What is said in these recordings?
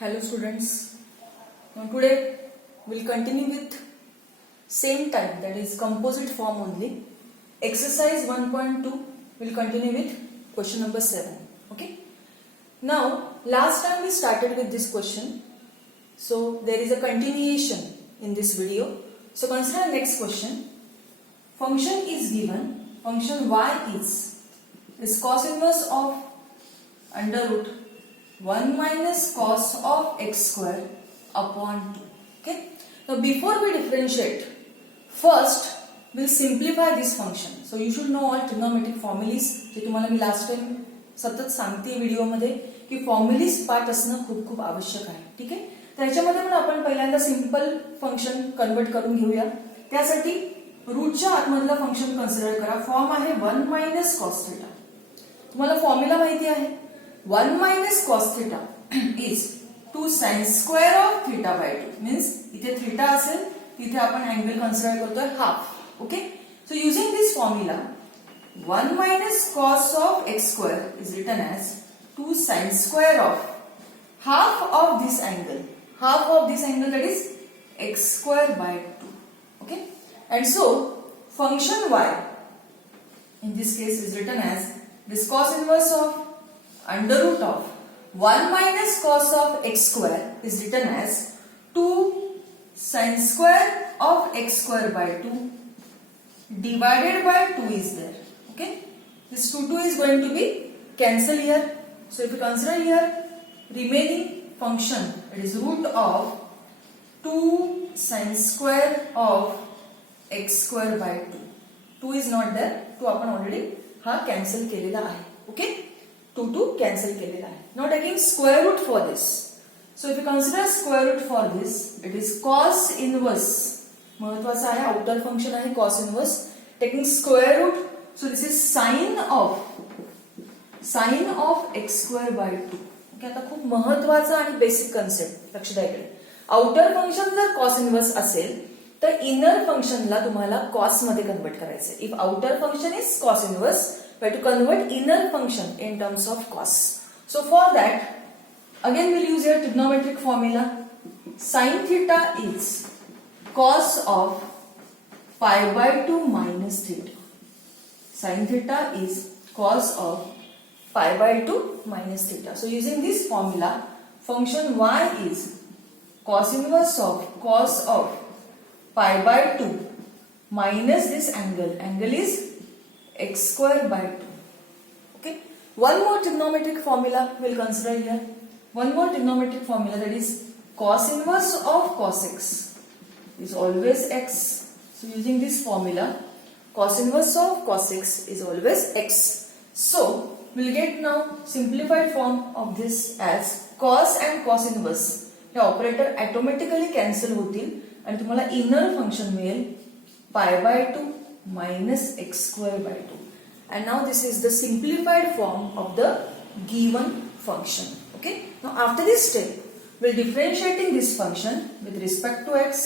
Hello students. Now today we'll continue with same type, that is composite form only. Exercise 1.2 will continue with question number 7. Okay. Now last time we started with this question. So there is a continuation in this video. So consider next question. Function is given. Function y is cos inverse of under root 1 minus cos of x square upon 2. Okay. Now before we differentiate, first we'll simplify this function. So you should know all trigonometric formulas. जे तुम्हाला मी last time सतत सांगते video मध्ये की फॉर्म्युलीज part असणं खूप खूप आवश्यक आहे. ठीक आहे. त्याच्यामध्ये पण आपण पहिल्यांदा सिंपल फंक्शन कन्वर्ट करून घेऊया. त्यासाठी रूटच्या आतमधला फंक्शन कन्सिडर करा. फॉर्म आहे 1 मायनस कॉस थिटा. तुम्हाला फॉर्म्युला माहिती आहे 1 minus cos theta is 2 sin square of theta by 2. Means इथे theta असेल तिथे आपण अँगल कन्सिडर करतोय half. Okay. So using this formula 1 minus cos of x square is written as 2 sin square of half of this angle. Half of this angle, that is x square by 2. Okay. And so function y in this case is written as this cos inverse of under root of 1 minus cos of x square is written as 2 sin square of x square by 2 divided by 2 is there. Okay. This 2 is going to be cancelled here. So if you consider here remaining function, it is root of 2 sin square of x square by 2. 2 is not there. 2 आपण already हा cancel केलेला आहे. Okay. 2 cancel केलेला आहे. Now taking square root for this. So if you consider square root for this, it is cos inverse. महत्वाचं आहे outer function आहे cos inverse. Taking square root, so this is sin of x square by 2. Okay, आता खूप महत्वाचं आणि basic concept लक्ष द्या इकडे. आउटर फंक्शन जर cos inverse असेल तर इनर फंक्शनला तुम्हाला cos मध्ये कन्वर्ट करायचं. If outer function is cos inverse, we have to convert inner function in terms of cos. So for that, again we'll use here trigonometric formula. Sin theta is cos of pi by 2 minus theta. Sin theta is cos of pi by 2 minus theta. So using this formula, function y is cos inverse of cos of pi by 2 minus this angle. Angle is x square by 2. Okay. One more trigonometric formula we'll consider here. One more trigonometric formula, that is cos inverse of cos x is always x. So using this formula, cos inverse of cos x is always x. So we'll get now simplified form of this as cos and cos inverse. हे operator automatically cancel होतील आणि तुम्हाला inner function मिळेल pi by 2 minus x square by 2. And now this is the simplified form of the given function. Okay. Now after this step, we're differentiating this function with respect to x.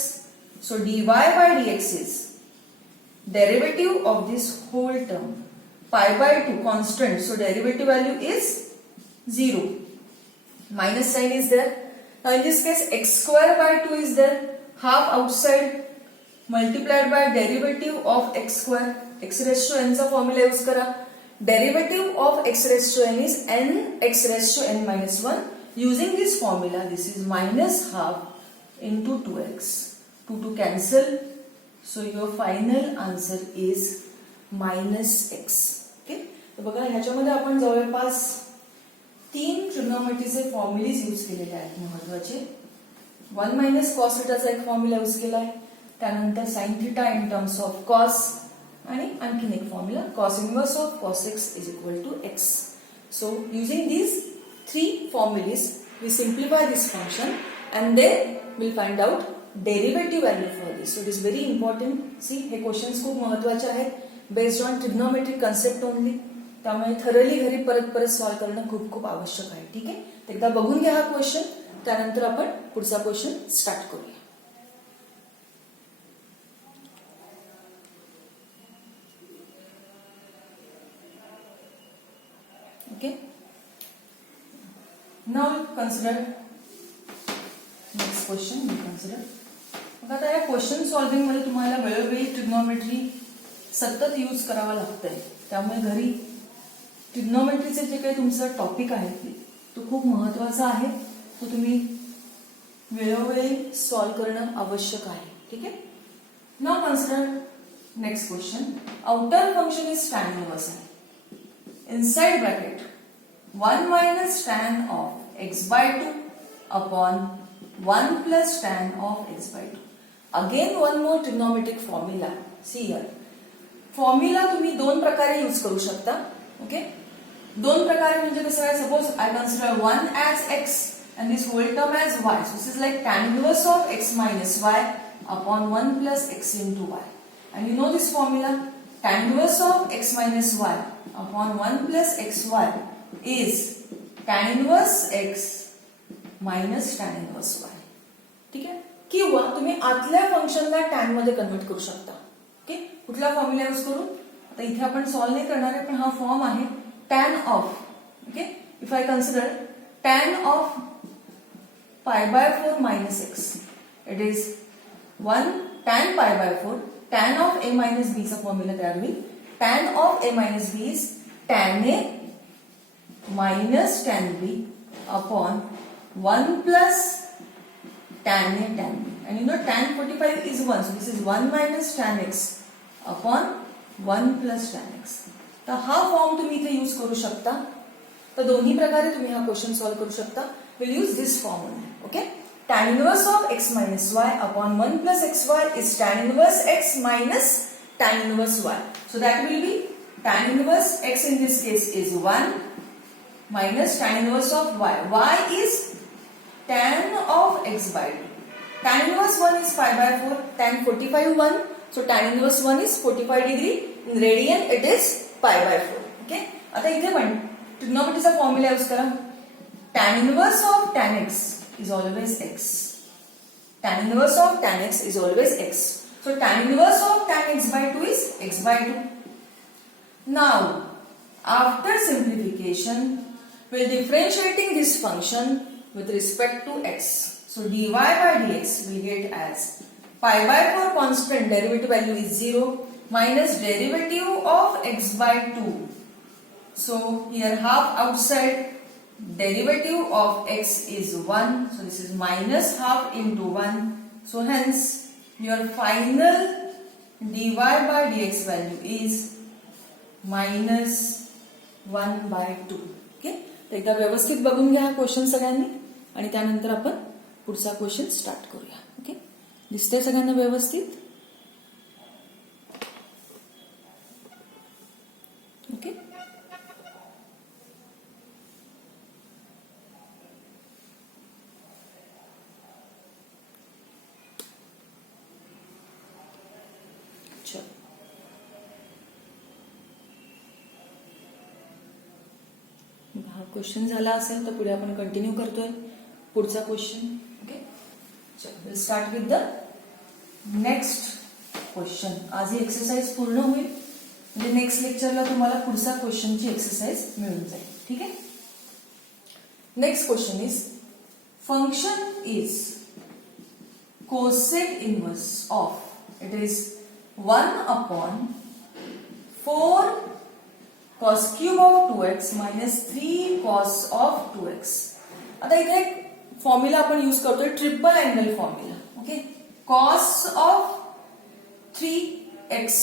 So dy by dx is derivative of this whole term. Pi by 2 constant. So derivative value is 0. Minus sign is there. Now in this case x square by 2 is there. Half outside multiplied by derivative of x square. X raised to n चा formula use करा. Derivative of x raised to n is n x raised to n minus 1. Using this formula, this is minus half into 2x. 2 cancel. So your final answer is minus x. Okay. तर बघा ह्याच्यामध्ये आपण जवळपास 3 ट्रिग्नोमेट्रीचे formulas use केलेले आहेत महत्त्वाचे. 1 minus cos थिटाचा एक formula use केला आहे. त्यानंतर sine theta in terms of cos आणि आणखीन एक formula cos inverse of cos x is equal to x. So using these 3 formulas, we simplify this function and then we'll find out derivative value for this. So it is very important. See, हे questions खूप महत्त्वाचे आहेत based on trigonometric concept only. त्यामुळे thoroughly घरी परत solve करणं खूप खूप आवश्यक आहे. ठीक आहे. एकदा बघून घ्या हा क्वेश्चन, त्यानंतर आपण पुढचा क्वेश्चन स्टार्ट करूया. Okay. Now consider next question we consider. मग आता या क्वेश्चन सॉल्व्हिंग मध्ये तुम्हाला वेळोवेळी ट्रिग्नोमेट्री सतत यूज करावा लागतंय. त्यामुळे घरी ट्रिग्नोमेट्रीचे जे काही तुमचं टॉपिक आहे तो खूप महत्वाचा आहे. तो तुम्ही वेळोवेळी सॉल्व्ह करणं आवश्यक आहे. ठीक आहे. Now consider next question. Outer function is tan inverse आहे. Inside bracket 1 minus tan of x by 2 upon 1 plus tan of x by 2. Again one more trigonometric formula. See here. Formula तुम्ही दोन प्रकारे use करू शकता. Okay. दोन प्रकारे म्हणजे कसं आहे. Suppose I consider 1 as x and this whole term as y. So this is like tan inverse of x minus y upon 1 plus x into y. And you know this formula. Tan inverse of x minus y upon 1 plus xy is tan inverse x minus tan inverse y. ठीक आहे. किंवा तुम्ही आतल्या फंक्शनला tan मध्ये convert करू शकता. Okay. कुठला फॉर्म्युला यूज करू. आता इथे आपण सॉल्व्ह नाही करणार आहे पण हा फॉर्म आहे tan of. Okay. If I consider tan of pi by 4 minus x, it is 1 tan pi by 4. tan of a minus b चा फॉर्म्युला तयार होईल. tan of a minus b is tan a minus tan b upon 1 plus tan a tan b. And you know tan 45 is 1. So this is 1 minus tan x upon 1 plus tan x. तर हा form तुम्ही इथे use करू शकता. तर दोन्ही प्रकारे तुम्ही हा क्वेश्चन सॉल्व्ह करू शकता. Will use this form only. Okay. Tan inverse of x minus y upon 1 plus xy is tan inverse x minus tan inverse y. So that will be tan inverse x in this case is 1 minus tan inverse of y. Y is tan of x by 2. Tan inverse 1 is pi by 4. Tan 45 1. So tan inverse 1 is 45 degree. In radian it is pi by 4. Okay. आता इथे पण ट्रिग्नोमेट्रीचा formula use करा. Tan inverse of tan x is always x. Tan inverse of tan x is always x. So tan inverse of tan x by 2 is x by 2. Now, after simplification, we're differentiating this function with respect to x. So dy by dx we get as pi by 4 constant derivative value is 0 minus derivative of x by 2. So here half outside. Derivative of x is 1. So this is minus half into 1. So hence your final dy by dx value is minus 1 by 2. Okay. तर एकदा व्यवस्थित बघून घ्या हा question सगळ्यांनी आणि त्यानंतर आपण पुढचा क्वेश्चन स्टार्ट करूया. ओके. दिसतंय सगळ्यांना व्यवस्थित. ओके. हा क्वेश्चन झाला असेल तर पुढे आपण कंटिन्यू करतोय पुढचा question. Okay. Will start with the next question. आज ही एक्सरसाइज पूर्ण होईल म्हणजे नेक्स्ट लेक्चरला तुम्हाला पुढचा क्वेश्चनची एक्सरसाइज मिळून जाईल. ठीक आहे. Next question is function is cosec inverse of it is 1 upon 4 cos cube of 2x minus 3 cos of 2x. आता इथे एक फॉर्म्युला आपण यूज करतोय triple angle formula. Okay. cos of 3x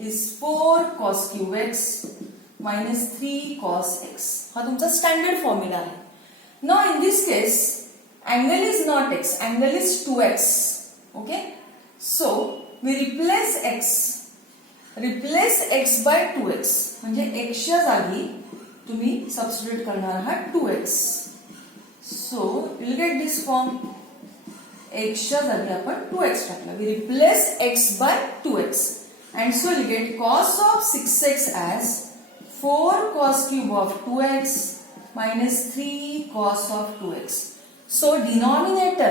is 4 cos cube x minus 3 cos x. हा तुमचा standard formula आहे. Now in this case angle is not x, angle is 2x. Okay. So we replace x by 2x. म्हणजे x च्या जागी तुम्ही substitute करणार आहात 2x. So you'll get this form. x च्या जागी आपण 2x टाकला. We replace x by 2x. And so you'll get cos of 6x as 4 cos cube of 2x minus 3 cos of 2x. So denominator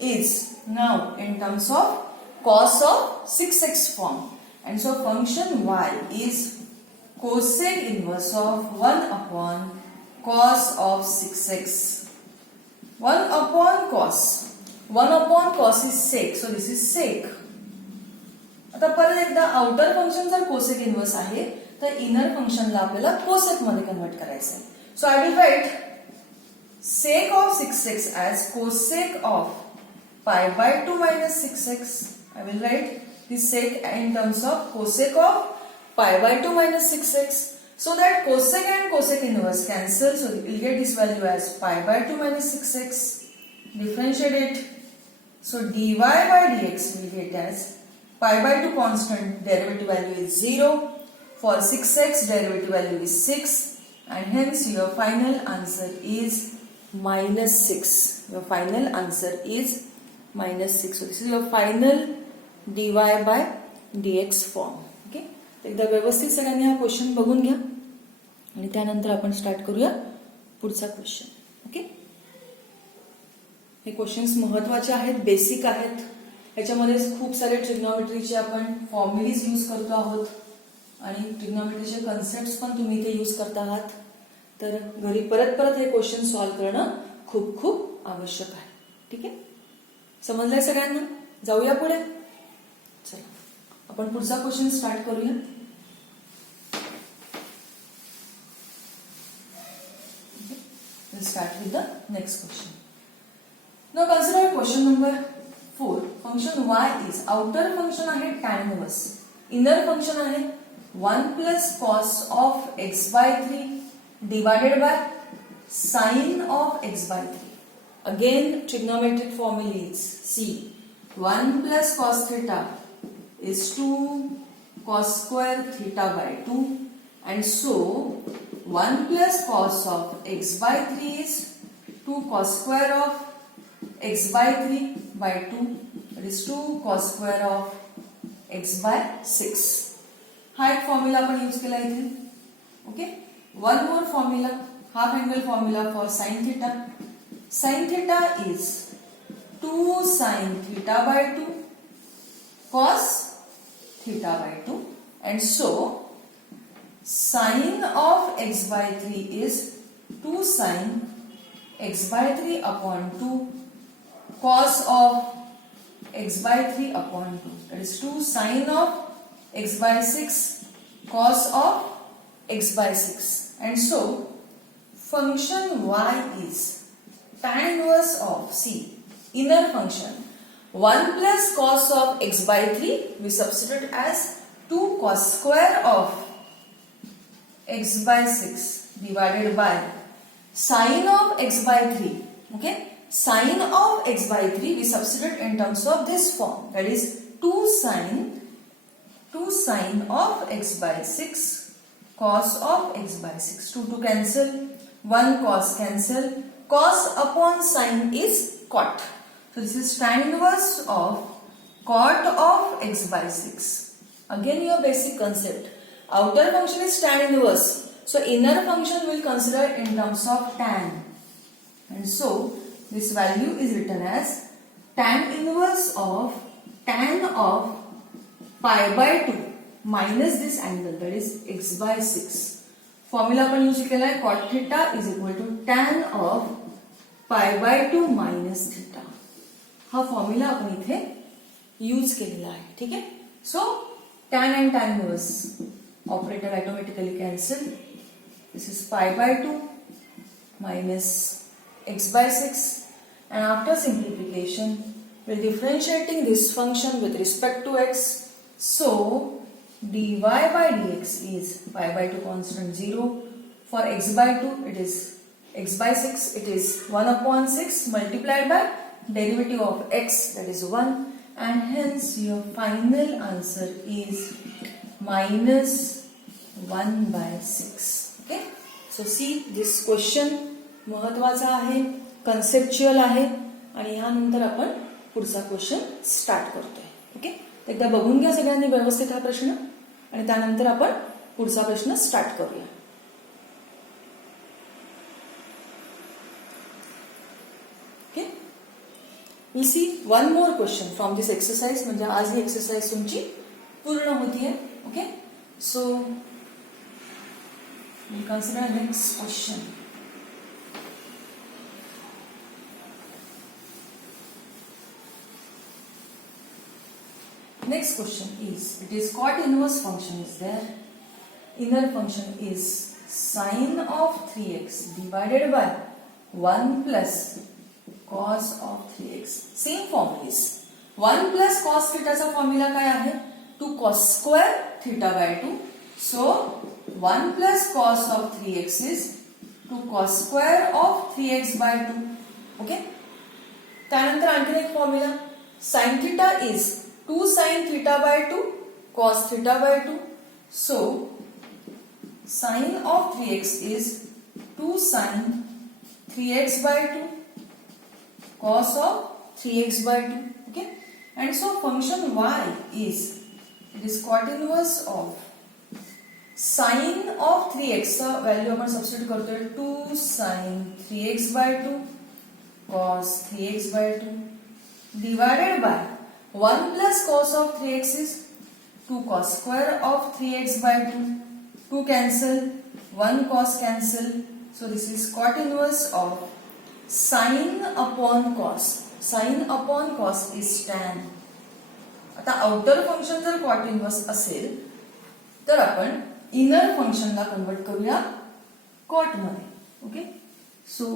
is now in terms of cos of 6x form. And so function y is cosec inverse of 1 upon cos of 6x. 1 upon cos. 1 upon cos is sec, so this is sec. आता परत एकदा outer function जर cosec inverse आहे तर inner फंक्शनला आपल्याला cosec मध्ये convert करायचं आहे. So I will write sec of 6x as cosec of pi by 2 minus 6x. I will write this sec in terms of cosec of pi by 2 minus 6x. So that cosec and cosec inverse cancel. So we will get this value as pi by 2 minus 6x. Differentiate it. So dy by dx will get as pi by 2 constant, derivative value is 0. For 6x derivative value is 6. And hence your final answer is minus 6. Your final answer is minus 6. So this is your final dy by dx form. Okay. एकदा व्यवस्थित सगळ्यांनी हा question बघून घ्या आणि त्यानंतर आपण start करूया पुढचा क्वेश्चन. ओके. हे क्वेश्चन्स महत्वाचे आहेत, बेसिक आहेत. याच्यामध्ये खूप सारे ट्रिग्नोमेट्रीचे आपण फॉर्म्युलीज यूज करतो आहोत आणि ट्रिग्नोमेट्रीचे कन्सेप्ट्स पण तुम्ही इथे यूज करता आहात. तर घरी परत परत हे क्वेश्चन सॉल्व्ह करणं खूप खूप आवश्यक आहे. ठीक आहे. समजलंय सगळ्यांना? जाऊया पुढे. चला आपण पुढचा क्वेश्चन स्टार्ट करूया. Start with the next question. Now consider question number 4. Function y is outer function आहे tan इनवर्स, इनर फंक्शन आहे 1 plus cos of x by 3 divided by sin of x by 3. Again trigonometric formula is C. 1 plus cos theta is 2 cos square theta by 2, and so 1 plus cos of x by 3 is 2 cos square of x by 3 by 2, that is 2 cos square of x by 6. हा एक formula आपण use केला इथे. Okay. One more formula, half angle formula for sin theta. Sin theta is 2 sin theta by 2 cos theta by 2, and so sin of x by 3 is 2 sin x by 3 upon 2 cos of x by 3 upon 2, that is 2 sin of x by 6 cos of x by 6. And so function y is tan inverse of C, inner function 1 plus cos of x by 3 we substitute as 2 cos square of x by 6 divided by sin of x by 3. Okay. Sin of x by 3 we substitute in terms of this form, that is 2 sin of x by 6 cos of x by 6. 2 cancel, 1 cos cancel, cos upon sin is cot. So this is tan inverse of cot of x by 6. Again your basic concept. Outer function is tan inverse. So inner function will consider in terms of tan. And so this value is written as tan inverse of tan of pi by 2 minus this angle, that is x by 6. Formula आपण use केला आहे cot theta is equal to tan of pi by 2 minus theta. हा formula आपण इथे use केलेला आहे. ठीक आहे. सो tan and tan inverse operator automatically cancel. This is pi by 2 minus x by 6, and after simplification we're differentiating this function with respect to x. So dy by dx is pi by 2 constant 0. For x by 2 it is x by 6, it is 1 upon 6 multiplied by derivative of x, that is 1, and hence your final answer is minus 1 by 6. Okay. So see, this question महत्वाचा आहे, conceptual आहे आणि यानंतर आपण पुढचा question start करतोय. Okay. एकदा बघून घ्या सगळ्यांनी व्यवस्थित हा प्रश्न आणि त्यानंतर आपण पुढचा प्रश्न स्टार्ट करूया. Okay. We see one more question from this exercise. म्हणजे आज ही एक्सरसाइज तुमची पूर्ण होतीये. Okay. So we consider next question. Next question is, it is cot inverse function is there. Inner function is sine of 3x divided by 1 plus cos of 3x. Same formula is 1 plus cos theta चा formula काय आहे? 2 cos square theta by 2. So 1 plus cos of 3x is 2 cos square of 3x by 2. Okay? त्यानंतर आणखी एक formula sin theta is 2 sin theta by 2 cos theta by 2. So sine of 3x is 2 sin 3x by 2 cos of 3x by 2. Okay, and so function y is, it is cot inverse of sine of 3x चा value आपण substitute करतोय 2 sin 3x by 2 cos 3x by 2 divided by 1 plus cos of 3x is 2 cos square of 3x by 2. 2 cancel, 1 cos cancel. So this is cot inverse of sine upon cos. Sine upon cos is tan. आता outer function जर cot inverse असेल तर आपण inner फंक्शनला convert करूया cot मध्ये. Okay, so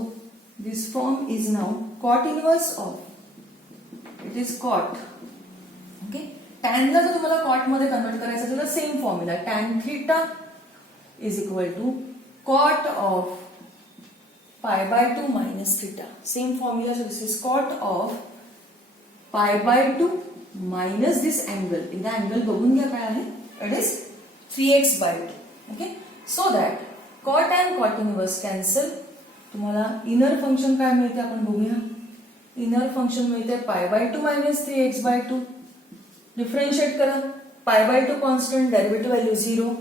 this form is now cot inverse of, it is cot. Okay, टॅनला जर तुम्हाला कॉट मध्ये कन्वर्ट करायचं असेल तर same formula tan theta is equal to cot of pi by 2 minus theta. Same formula. So this is cot of pi by 2 minus this angle. एकदा angle बघून घ्या काय आहे. It is 3x by 2. Okay, so that cot and cot inverse cancel. तुम्हाला inner function काय मिळते आपण बघूया. इनर फंक्शन मिळते pi by 2 minus 3x by 2. Differentiate करा. Pi by 2 constant, derivative value 0.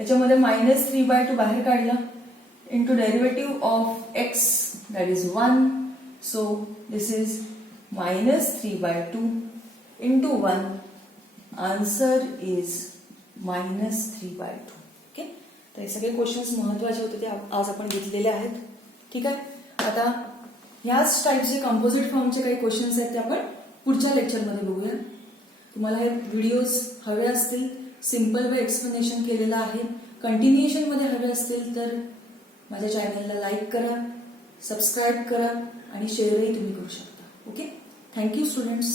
याच्यामध्ये मायनस 3 by 2 बाहेर काढला into derivative of x that is 1. So this is minus 3 by 2 into 1. Answer is minus 3 by 2. Okay, तर हे सगळे questions महत्वाचे होते ते आज आपण घेतलेले आहेत. ठीक आहे, आता ह्याच टाईपचे कंपोजिट फॉर्मचे काही क्वेश्चन्स आहेत ते आपण पुढच्या लेक्चरमध्ये बघूया. तुम्हाला हे व्हिडिओज हवे असतील, सिम्पल वे एक्सप्लेनेशन केलेलं आहे, कंटिन्युएशन मध्ये हवे असतील तर माझ्या चॅनलला लाईक करा, सबस्क्राईब करा आणि शेअरही तुम्ही करू शकता. Okay, thank you students.